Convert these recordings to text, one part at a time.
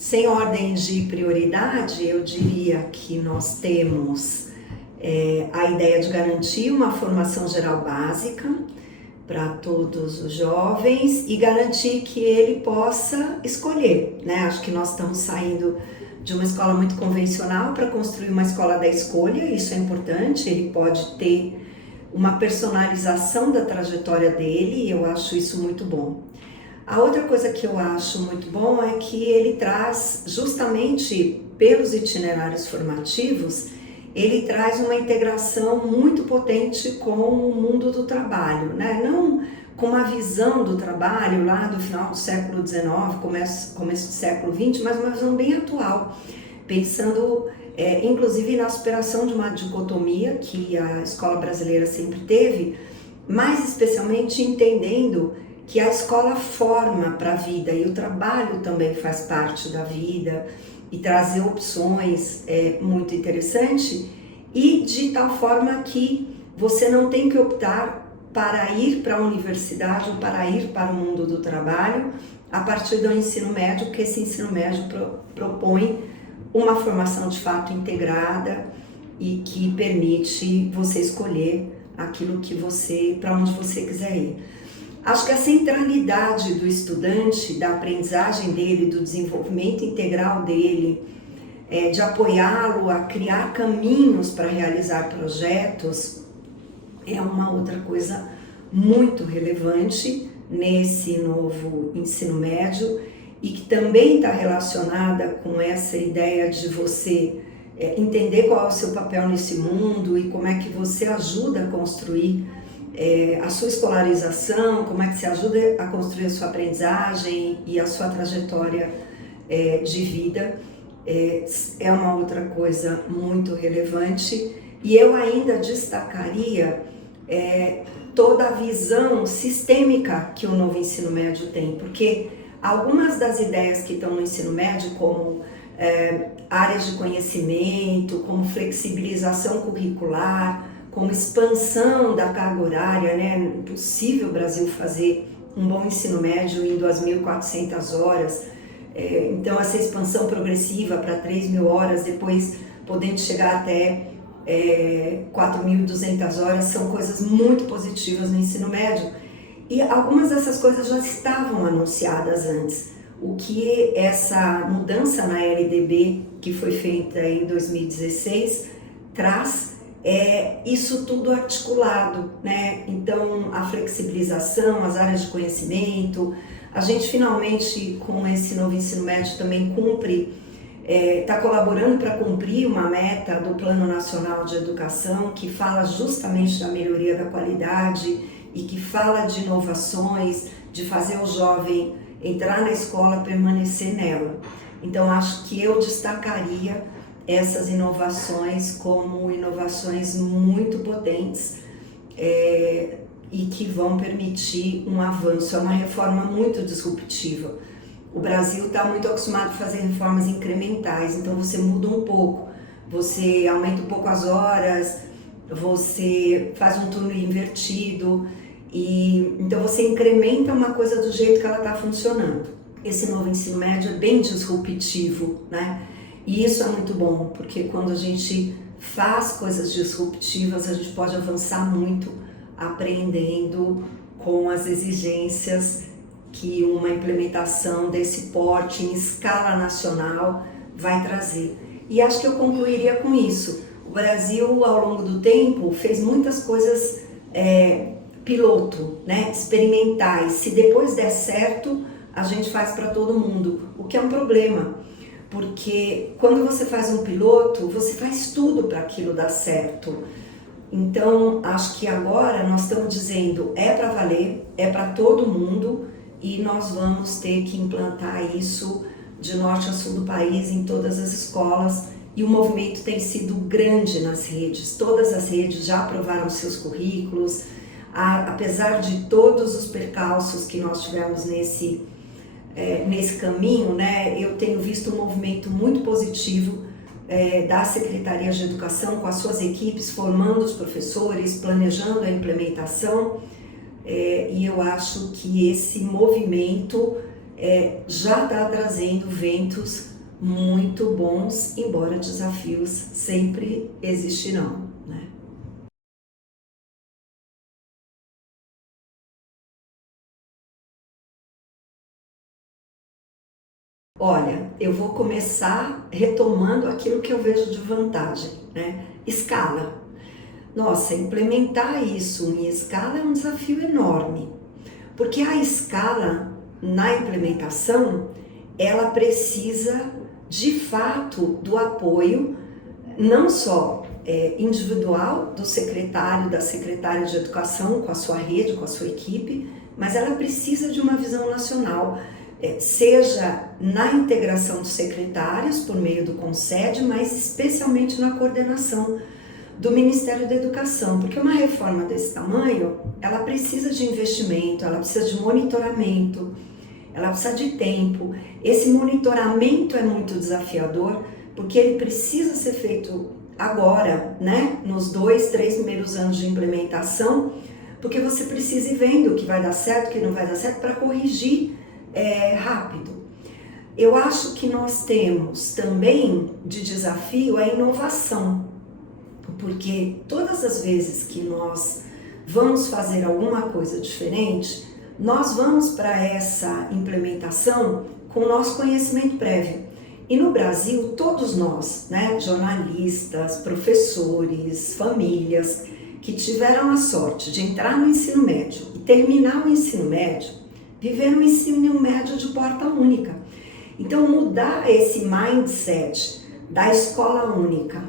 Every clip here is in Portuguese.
Sem ordens de prioridade, eu diria que nós temos a ideia de garantir uma formação geral básica para todos os jovens e garantir que ele possa escolher, né? Acho que nós estamos saindo de uma escola muito convencional para construir uma escola da escolha, isso é importante, ele pode ter uma personalização da trajetória dele e eu acho isso muito bom. A outra coisa que eu acho muito bom é que ele traz, justamente pelos itinerários formativos, ele traz uma integração muito potente com o mundo do trabalho, né? Não com uma visão do trabalho lá do final do século XIX, começo do século XX, mas uma visão bem atual, pensando inclusive na superação de uma dicotomia que a escola brasileira sempre teve, mas especialmente entendendo que a escola forma para a vida e o trabalho também faz parte da vida e trazer opções é muito interessante e de tal forma que você não tem que optar para ir para a universidade ou para ir para o mundo do trabalho a partir do ensino médio, porque esse ensino médio propõe uma formação de fato integrada e que permite você escolher aquilo que para onde você quiser ir. Acho que a centralidade do estudante, da aprendizagem dele, do desenvolvimento integral dele, de apoiá-lo a criar caminhos para realizar projetos, é uma outra coisa muito relevante nesse novo ensino médio e que também está relacionada com essa ideia de você entender qual é o seu papel nesse mundo e como é que você ajuda a construir a sua escolarização, como é que você ajuda a construir a sua aprendizagem e a sua trajetória de vida, é uma outra coisa muito relevante. E eu ainda destacaria toda a visão sistêmica que o novo ensino médio tem, porque algumas das ideias que estão no ensino médio, como áreas de conhecimento, como flexibilização curricular, como expansão da carga horária, né? É impossível o Brasil fazer um bom ensino médio em 2.400 horas, então essa expansão progressiva para 3.000 horas, depois podendo chegar até 4.200 horas, são coisas muito positivas no ensino médio e algumas dessas coisas já estavam anunciadas antes. O que essa mudança na LDB, que foi feita em 2016, traz isso tudo articulado, né? Então a flexibilização, as áreas de conhecimento, a gente finalmente com esse novo ensino médio também está colaborando para cumprir uma meta do Plano Nacional de Educação que fala justamente da melhoria da qualidade e que fala de inovações, de fazer o jovem entrar na escola, permanecer nela. Então acho que eu destacaria essas inovações como inovações muito potentes e que vão permitir um avanço. É uma reforma muito disruptiva. O Brasil está muito acostumado a fazer reformas incrementais, então você muda um pouco, você aumenta um pouco as horas, você faz um turno invertido, e então você incrementa uma coisa do jeito que ela está funcionando. Esse novo ensino médio é bem disruptivo, né? E isso é muito bom, porque quando a gente faz coisas disruptivas, a gente pode avançar muito aprendendo com as exigências que uma implementação desse porte em escala nacional vai trazer. E acho que eu concluiria com isso. O Brasil, ao longo do tempo, fez muitas coisas piloto, né? Experimentais. Se depois der certo, a gente faz para todo mundo, o que é um problema. Porque quando você faz um piloto, você faz tudo para aquilo dar certo. Então, acho que agora nós estamos dizendo para valer, para todo mundo e nós vamos ter que implantar isso de norte a sul do país, em todas as escolas. E o movimento tem sido grande nas redes, todas as redes já aprovaram seus currículos, apesar de todos os percalços que nós tivemos nesse caminho, né, eu tenho visto um movimento muito positivo da Secretaria de Educação com as suas equipes, formando os professores, planejando a implementação, e eu acho que esse movimento já está trazendo ventos muito bons, embora desafios sempre existirão, né? Olha, eu vou começar retomando aquilo que eu vejo de vantagem, né? Escala. Nossa, implementar isso em escala é um desafio enorme, porque a escala na implementação, ela precisa de fato do apoio, não só individual do secretário, da secretária de educação com a sua rede, com a sua equipe, mas ela precisa de uma visão nacional, seja na integração dos secretários por meio do CONSED, mas especialmente na coordenação do Ministério da Educação, porque uma reforma desse tamanho, ela precisa de investimento, ela precisa de monitoramento, ela precisa de tempo. Esse monitoramento é muito desafiador, porque ele precisa ser feito agora, né? Nos 2, 3 primeiros anos de implementação, porque você precisa ir vendo o que vai dar certo, o que não vai dar certo, para corrigir rápido. Eu acho que nós temos também de desafio a inovação, porque todas as vezes que nós vamos fazer alguma coisa diferente, nós vamos para essa implementação com o nosso conhecimento prévio. E no Brasil, todos nós, né, jornalistas, professores, famílias, que tiveram a sorte de entrar no ensino médio e terminar o ensino médio, viveram um ensino médio de porta única. Então, mudar esse mindset da escola única,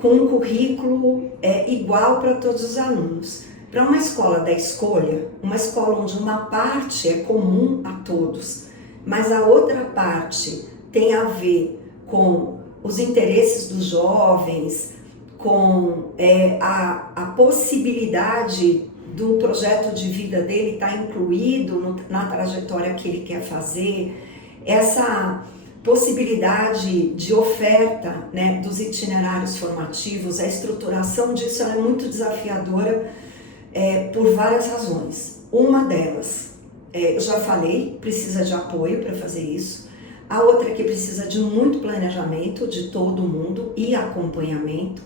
com um currículo igual para todos os alunos, para uma escola da escolha, uma escola onde uma parte é comum a todos, mas a outra parte tem a ver com os interesses dos jovens, com a possibilidade do projeto de vida dele estar incluído na trajetória que ele quer fazer, essa possibilidade de oferta, né, dos itinerários formativos, a estruturação disso é muito desafiadora por várias razões. Uma delas, eu já falei, precisa de apoio para fazer isso. A outra é que precisa de muito planejamento de todo mundo e acompanhamento.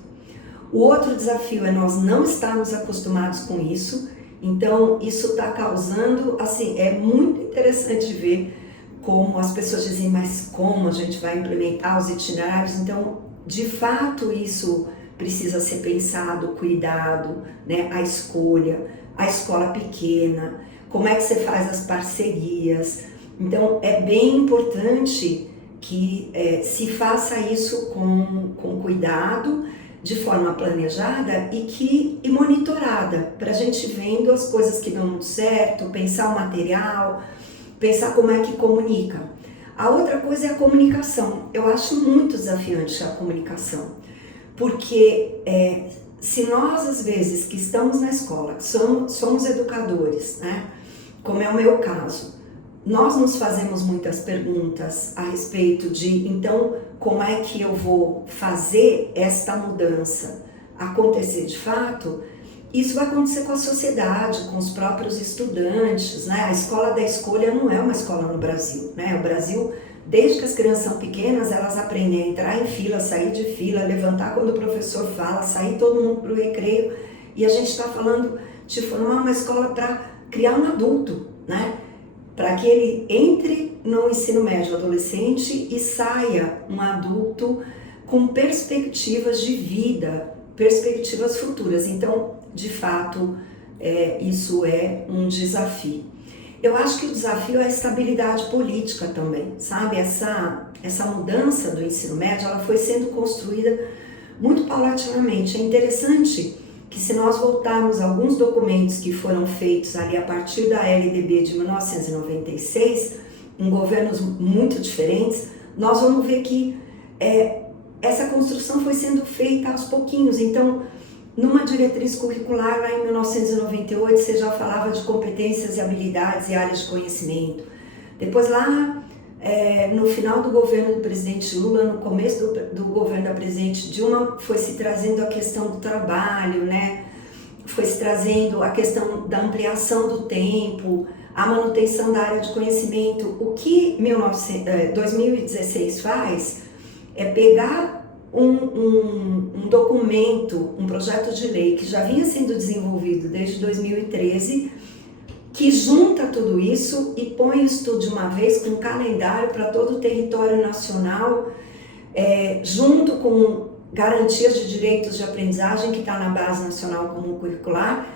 O outro desafio é nós não estarmos acostumados com isso, então isso está causando, assim, é muito interessante ver como as pessoas dizem, mas como a gente vai implementar os itinerários? Então, de fato, isso precisa ser pensado, cuidado, né? A escolha, a escola pequena, como é que você faz as parcerias. Então, é bem importante que se faça isso com cuidado, de forma planejada e monitorada, para a gente vendo as coisas que dão muito certo, pensar o material, pensar como é que comunica. A outra coisa é a comunicação. Eu acho muito desafiante a comunicação, porque se nós, às vezes, que estamos na escola, somos educadores, né? Como é o meu caso, nós nos fazemos muitas perguntas a respeito de, então, como é que eu vou fazer esta mudança acontecer de fato? Isso vai acontecer com a sociedade, com os próprios estudantes, né? A escola da escolha não é uma escola no Brasil, né? O Brasil, desde que as crianças são pequenas, elas aprendem a entrar em fila, sair de fila, levantar quando o professor fala, sair todo mundo para o recreio. E a gente está falando de formar uma escola para criar um adulto, né? Para que ele entre no ensino médio adolescente e saia um adulto com perspectivas de vida, perspectivas futuras. Então, de fato, isso é um desafio. Eu acho que o desafio é a estabilidade política também, sabe? Essa mudança do ensino médio, ela foi sendo construída muito paulatinamente. É interessante que, se nós voltarmos a alguns documentos que foram feitos ali a partir da LDB de 1996, em governos muito diferentes, nós vamos ver que essa construção foi sendo feita aos pouquinhos. Então, numa diretriz curricular, lá em 1998, você já falava de competências e habilidades e áreas de conhecimento. Depois, lá no final do governo do presidente Lula, no começo do governo da presidente Dilma, foi se trazendo a questão do trabalho, né? Foi se trazendo a questão da ampliação do tempo, a manutenção da área de conhecimento. O que 2016 faz é pegar um documento, um projeto de lei que já vinha sendo desenvolvido desde 2013, que junta tudo isso e põe isso tudo de uma vez com um calendário para todo o território nacional, junto com garantias de direitos de aprendizagem que está na Base Nacional Comum Curricular,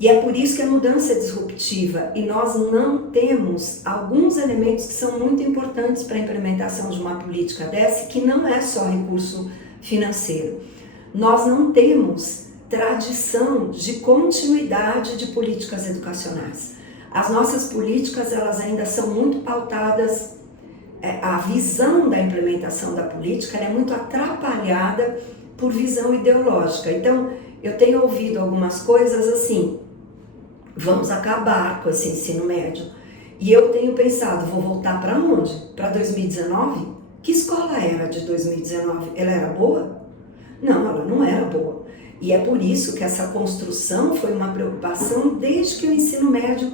e é por isso que a mudança é disruptiva e nós não temos alguns elementos que são muito importantes para a implementação de uma política dessa, que não é só recurso financeiro. Nós não temos tradição de continuidade de políticas educacionais. As nossas políticas, elas ainda são muito pautadas, a visão da implementação da política é muito atrapalhada por visão ideológica. Então, eu tenho ouvido algumas coisas assim, vamos acabar com esse ensino médio. E eu tenho pensado, vou voltar para onde? Para 2019? Que escola era de 2019? Ela era boa? Não, ela não era boa. E é por isso que essa construção foi uma preocupação desde que o ensino médio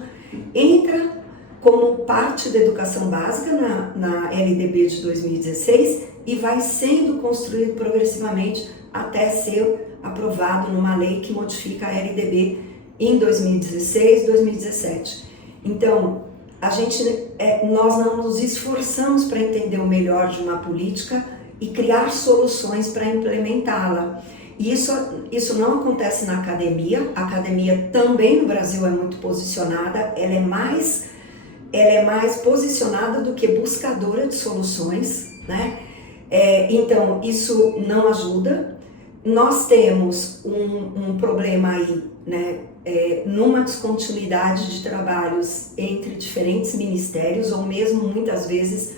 entra como parte da educação básica na LDB de 2016 e vai sendo construído progressivamente até ser aprovado numa lei que modifica a LDB em 2016, 2017. Então, nós não nos esforçamos para entender o melhor de uma política e criar soluções para implementá-la. E isso não acontece na academia. A academia também no Brasil é muito posicionada, ela é mais posicionada do que buscadora de soluções, né? Então, isso não ajuda. Nós temos um problema aí, né? Numa descontinuidade de trabalhos entre diferentes ministérios, ou mesmo muitas vezes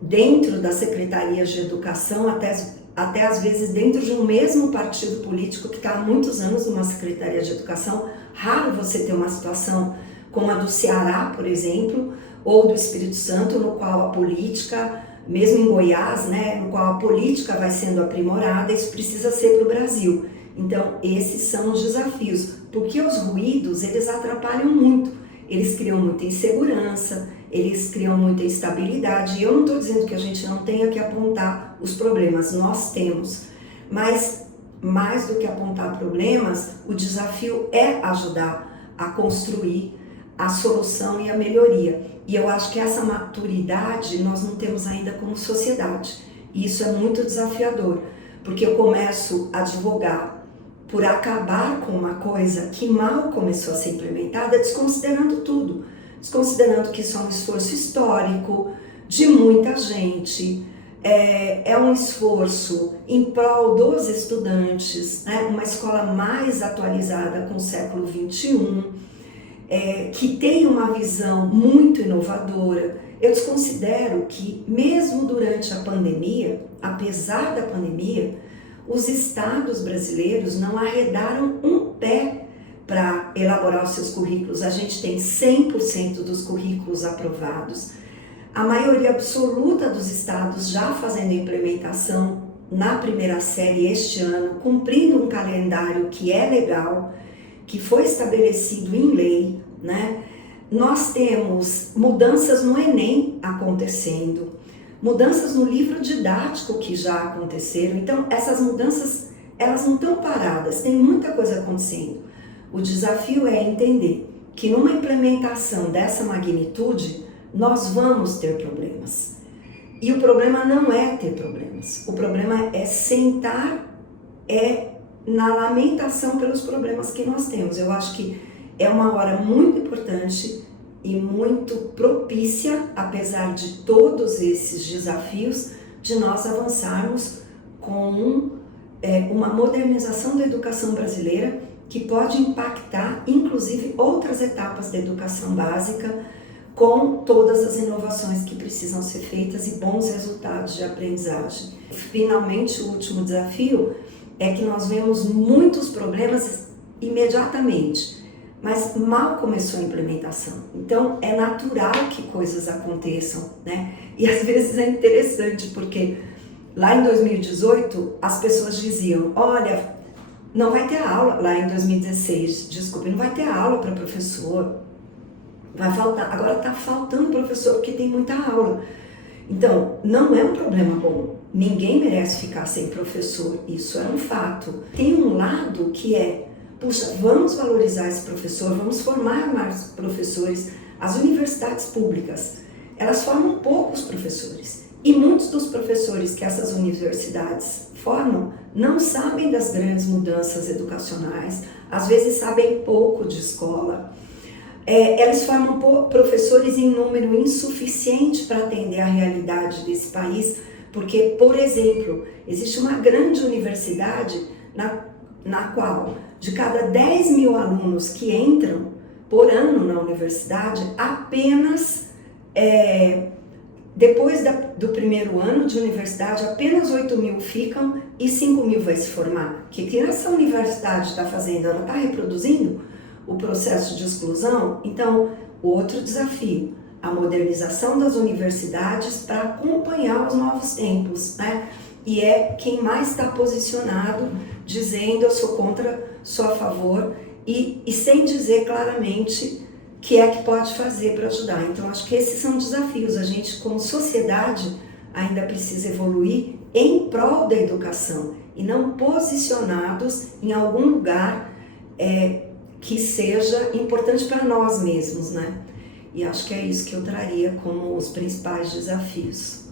dentro das secretarias de educação, até às vezes dentro de um mesmo partido político que está há muitos anos numa secretaria de educação. Raro você ter uma situação como a do Ceará, por exemplo, ou do Espírito Santo, no qual a política, mesmo em Goiás, né, no qual a política vai sendo aprimorada. Isso precisa ser para o Brasil. Então, esses são os desafios, porque os ruídos, eles atrapalham muito, eles criam muita insegurança, eles criam muita instabilidade. E eu não estou dizendo que a gente não tenha que apontar os problemas, nós temos, mas mais do que apontar problemas, o desafio é ajudar a construir a solução e a melhoria. E eu acho que essa maturidade nós não temos ainda como sociedade, e isso é muito desafiador, porque eu começo a advogar por acabar com uma coisa que mal começou a ser implementada, desconsiderando tudo, desconsiderando que isso é um esforço histórico de muita gente, é um esforço em prol dos estudantes, né? Uma escola mais atualizada com o século XXI, que tem uma visão muito inovadora. Eu desconsidero que mesmo durante a pandemia, apesar da pandemia, os estados brasileiros não arredaram um pé para elaborar os seus currículos. A gente tem 100% dos currículos aprovados. A maioria absoluta dos estados já fazendo implementação na primeira série este ano, cumprindo um calendário que é legal, que foi estabelecido em lei, né? Nós temos mudanças no Enem acontecendo, mudanças no livro didático que já aconteceram. Então, essas mudanças, elas não estão paradas, tem muita coisa acontecendo. O desafio é entender que numa implementação dessa magnitude, nós vamos ter problemas. E o problema não é ter problemas, o problema é sentar, na lamentação pelos problemas que nós temos. Eu acho que é uma hora muito importante e muito propícia, apesar de todos esses desafios, de nós avançarmos com uma modernização da educação brasileira que pode impactar, inclusive, outras etapas da educação básica, com todas as inovações que precisam ser feitas e bons resultados de aprendizagem. Finalmente, o último desafio é que nós vemos muitos problemas imediatamente, mas mal começou a implementação. Então, é natural que coisas aconteçam, né? E às vezes é interessante, porque lá em 2018, as pessoas diziam, olha, não vai ter aula, lá em 2016, desculpe, não vai ter aula para professor, vai faltar. Agora está faltando professor porque tem muita aula. Então, não é um problema bom. Ninguém merece ficar sem professor, isso é um fato. Tem um lado que é, puxa, vamos valorizar esse professor, vamos formar mais professores. As universidades públicas, elas formam poucos professores. E muitos dos professores que essas universidades formam não sabem das grandes mudanças educacionais, às vezes sabem pouco de escola. Eles formam professores em número insuficiente para atender a realidade desse país, porque, por exemplo, existe uma grande universidade na qual, de cada 10 mil alunos que entram por ano na universidade, apenas, depois do primeiro ano de universidade, apenas 8 mil ficam e 5 mil vai se formar. O que essa universidade está fazendo? Ela está reproduzindo o processo de exclusão? Então, outro desafio, a modernização das universidades para acompanhar os novos tempos, né? E quem mais está posicionado, dizendo eu sou contra, sou a favor, e sem dizer claramente o que é que pode fazer para ajudar. Então, acho que esses são desafios. A gente, como sociedade, ainda precisa evoluir em prol da educação e não posicionados em algum lugar que seja importante para nós mesmos, né? E acho que é isso que eu traria como os principais desafios.